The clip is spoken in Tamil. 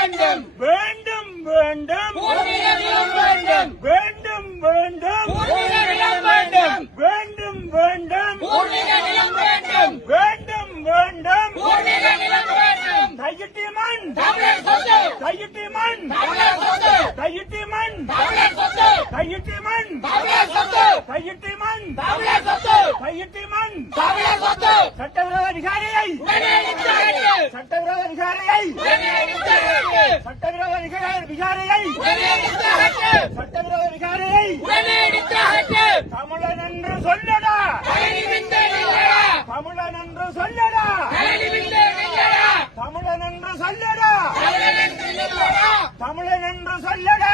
வேண்டும் வேண்டும் வேண்டும் வேண்டும் வேண்டும் வேண்டும் வேண்டும் வேண்டும் வேண்டும் வேண்டும் வேண்டும் வேண்டும் தையிட்டி மண் தையிட்டி மண் தையிட்டி மண் தையிட்டி மண் கையிட்டி மண் கையிட்டி மண் சட்டவிரோத அதிகாரியை சட்டவிரோத அதிகாரியை சட்டவிரோத அதிகாரியை சட்டவிரோத அதிகாரியை தமிழன் என்று சொல்லடா தமிழன் என்று சொல்லடா தமிழன் என்று சொல்லடா தமிழன் என்று சொல்லடா